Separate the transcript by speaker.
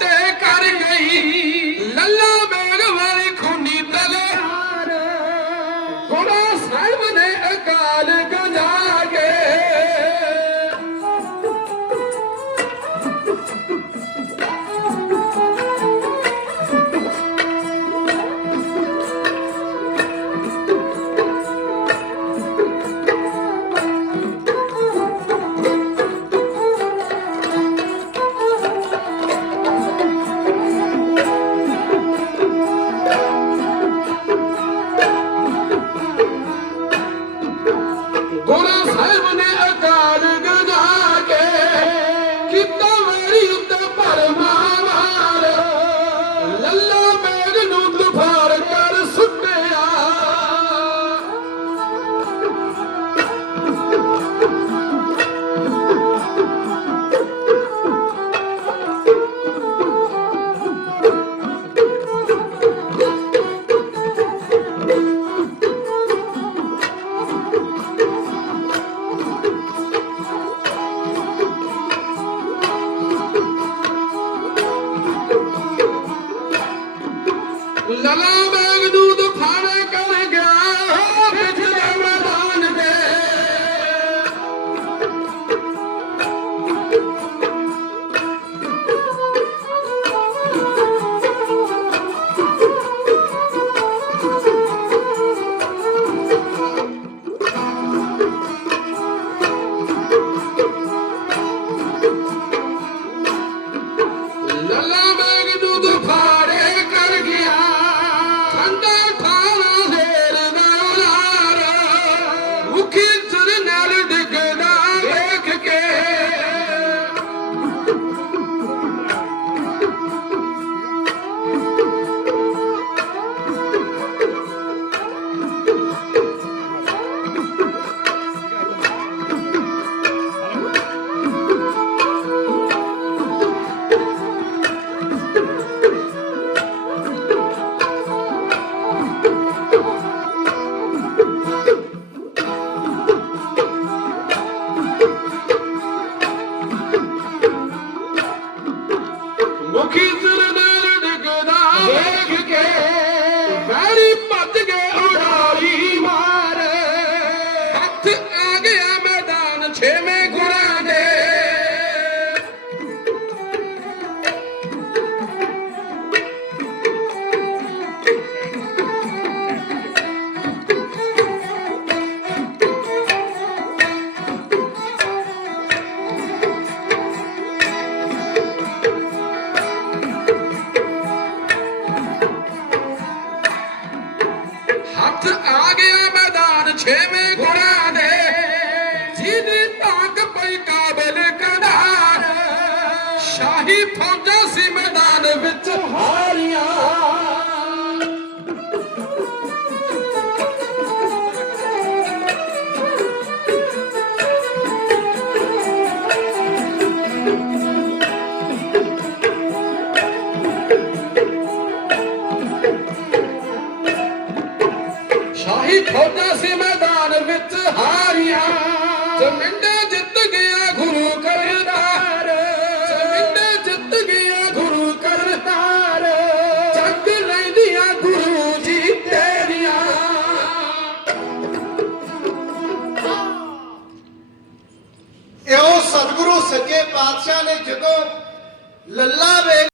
Speaker 1: ਤੇ ਕਰ ਗਈ। ਲੱਲਾ ਬੇਗ ਵਾਲੀ ਖੂਨੀ ਤਲਵਾਰ ਗੁਰੂ ਸਾਹਿਬ ਨੇ ਅਕਾਲ ਗੁਰੂ ਸਾਹਿਬ ਨੇ ਅਕਾਲ ਲੱਲਾ ਮੇਗ ਨੂੰ ਦੁਫਾਰ ਕਰ ਗਿਆ ਪਿਛਲੇ ਮੈਦਾਨ ਦੇ ਲੱਲਾ ਮੁਖੀ ਸਿਰ ਨਾਲ ਡਿੱਗਦਾ ਵੇਖ ਕੇ ਵੈਰੀ ਭੱਜ ਗਏ ਹੱਥ ਆ ਗਿਆ ਮੈਦਾਨ ਛੇਵੇਂ ਸ਼ਾਹੀ ਫੌਜਾਂ ਸੀ ਮੈਦਾਨ ਵਿੱਚ ਹਾਰੀਆਂ। ਜ਼ਮੀਨੇ ਜਿੱਤ ਗਿਆ ਗੁਰੂ ਕਰਤਾਰ। ਜ਼ਮੀਨੇ ਜਿੱਤ ਗਿਆ ਗੁਰੂ ਕਰਤਾਰ। ਜੱਗ ਲੈਂਦੀਆਂ ਗੁਰੂ ਜੀ ਤੇਰੀਆਂ।
Speaker 2: ਇਹੋ ਸਤਿਗੁਰੂ ਸੱਚੇ ਪਾਤਸ਼ਾਹ ਨੇ ਜਦੋਂ ਲੱਲਾ ਵੇ